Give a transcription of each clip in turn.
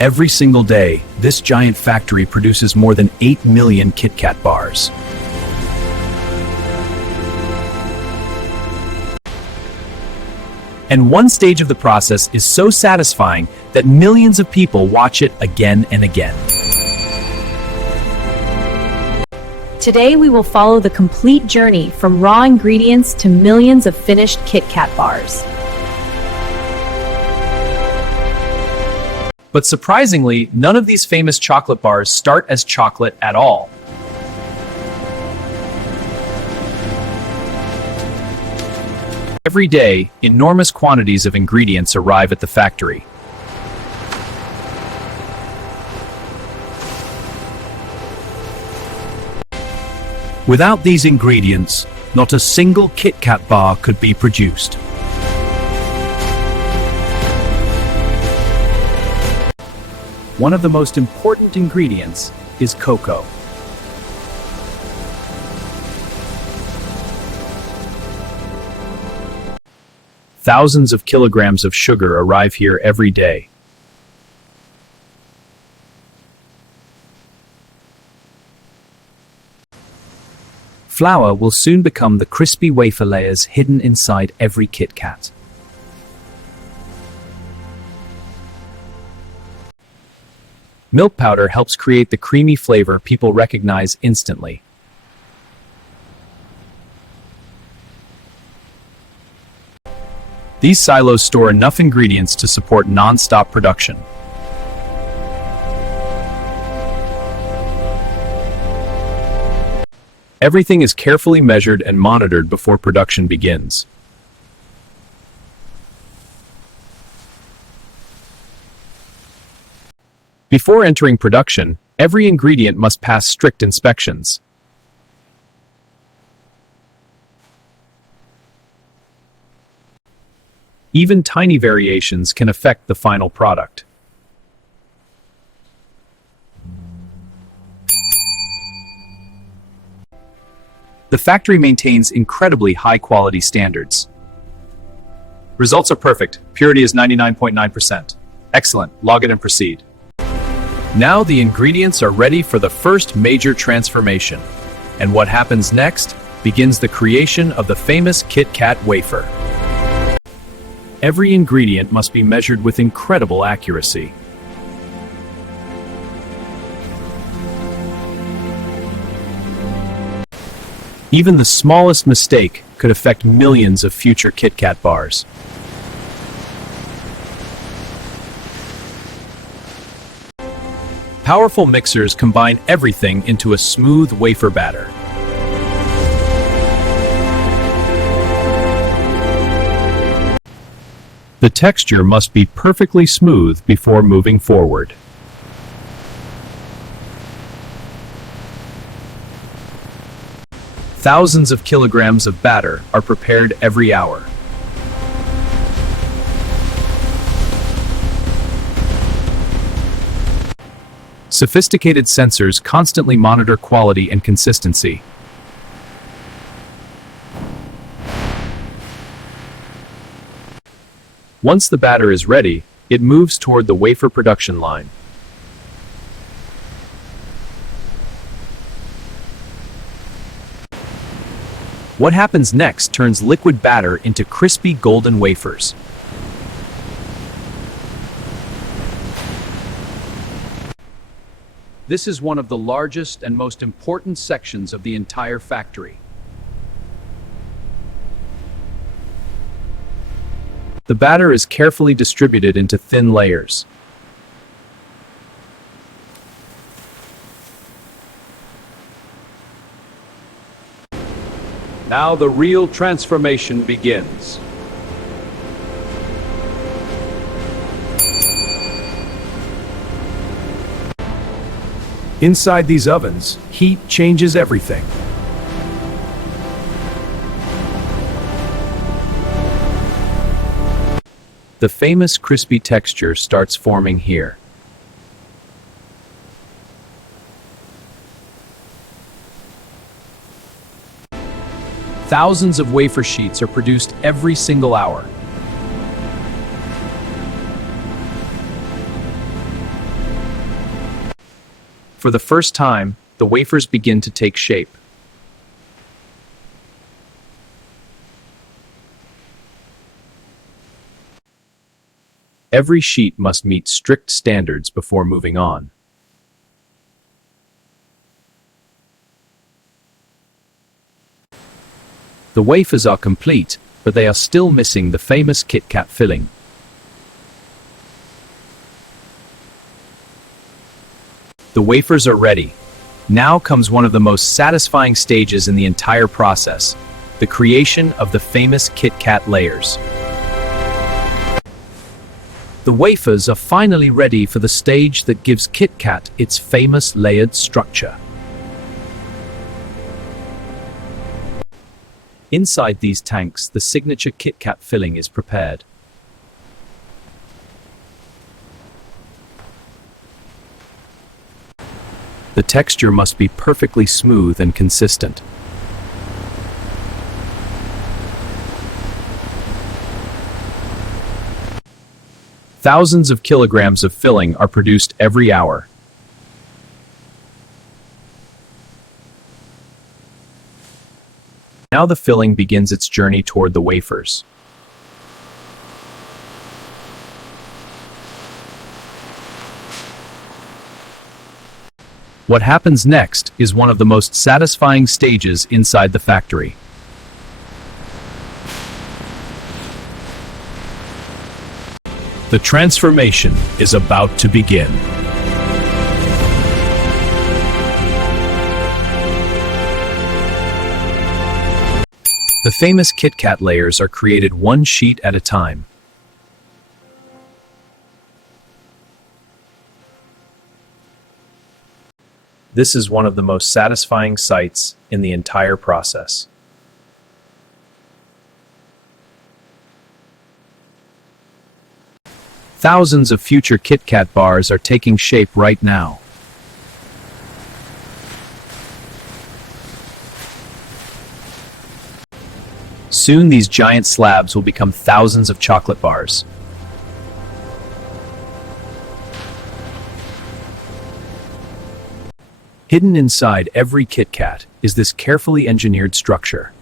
Every single day, this giant factory produces more than 8 million KitKat bars. And one stage of the process is so satisfying that millions of people watch it again and again. Today we will follow the complete journey from raw ingredients to millions of finished KitKat bars. But surprisingly, none of these famous chocolate bars start as chocolate at all. Every day, enormous quantities of ingredients arrive at the factory. Without these ingredients, not a single KitKat bar could be produced. One of the most important ingredients is cocoa. Thousands of kilograms of sugar arrive here every day. Flour will soon become the crispy wafer layers hidden inside every KitKat. Milk powder helps create the creamy flavor people recognize instantly. These silos store enough ingredients to support non-stop production. Everything is carefully measured and monitored before production begins. Before entering production, every ingredient must pass strict inspections. Even tiny variations can affect the final product. The factory maintains incredibly high-quality standards. Results are perfect. Purity is 99.9%. Excellent. Log it and proceed. Now the ingredients are ready for the first major transformation. And what happens next begins the creation of the famous KitKat wafer. Every ingredient must be measured with incredible accuracy. Even the smallest mistake could affect millions of future KitKat bars. Powerful mixers combine everything into a smooth wafer batter. The texture must be perfectly smooth before moving forward. Thousands of kilograms of batter are prepared every hour. Sophisticated sensors constantly monitor quality and consistency. Once the batter is ready, it moves toward the wafer production line. What happens next turns liquid batter into crispy golden wafers. This is one of the largest and most important sections of the entire factory. The batter is carefully distributed into thin layers. Now the real transformation begins. Inside these ovens, heat changes everything. The famous crispy texture starts forming here. Thousands of wafer sheets are produced every single hour. For the first time, the wafers begin to take shape. Every sheet must meet strict standards before moving on. The wafers are complete, but they are still missing the famous KitKat filling. The wafers are ready. Now comes one of the most satisfying stages in the entire process, the creation of the famous KitKat layers. The wafers are finally ready for the stage that gives KitKat its famous layered structure. Inside these tanks, the signature KitKat filling is prepared. The texture must be perfectly smooth and consistent. Thousands of kilograms of filling are produced every hour. Now the filling begins its journey toward the wafers. What happens next is one of the most satisfying stages inside the factory. The transformation is about to begin. The famous KitKat layers are created one sheet at a time. This is one of the most satisfying sights in the entire process. Thousands of future KitKat bars are taking shape right now. Soon these giant slabs will become thousands of chocolate bars. Hidden inside every KitKat is this carefully engineered structure.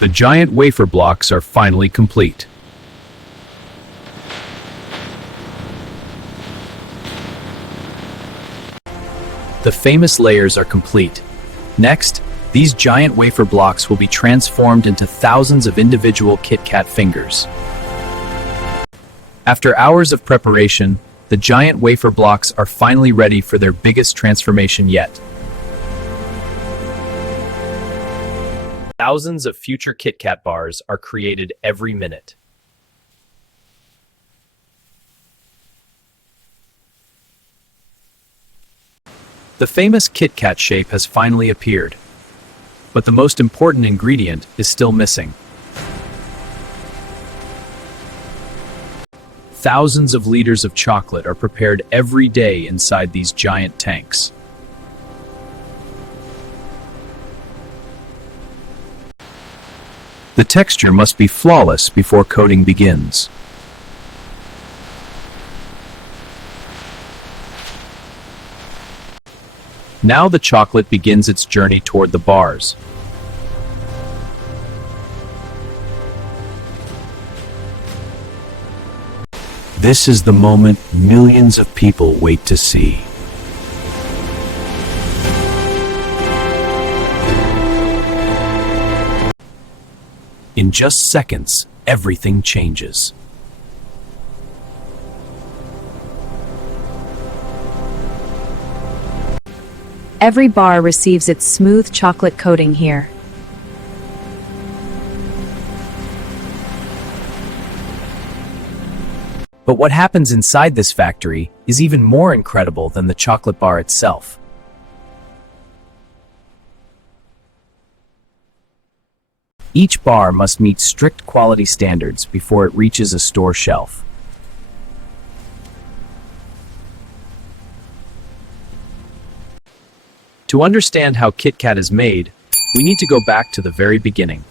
The giant wafer blocks are finally complete. The famous layers are complete. Next, these giant wafer blocks will be transformed into thousands of individual KitKat fingers. After hours of preparation, the giant wafer blocks are finally ready for their biggest transformation yet. Thousands of future KitKat bars are created every minute. The famous KitKat shape has finally appeared, but the most important ingredient is still missing. Thousands of liters of chocolate are prepared every day inside these giant tanks. The texture must be flawless before coating begins. Now the chocolate begins its journey toward the bars. This is the moment millions of people wait to see. In just seconds, everything changes. Every bar receives its smooth chocolate coating here. But what happens inside this factory is even more incredible than the chocolate bar itself. Each bar must meet strict quality standards before it reaches a store shelf. To understand how KitKat is made, we need to go back to the very beginning.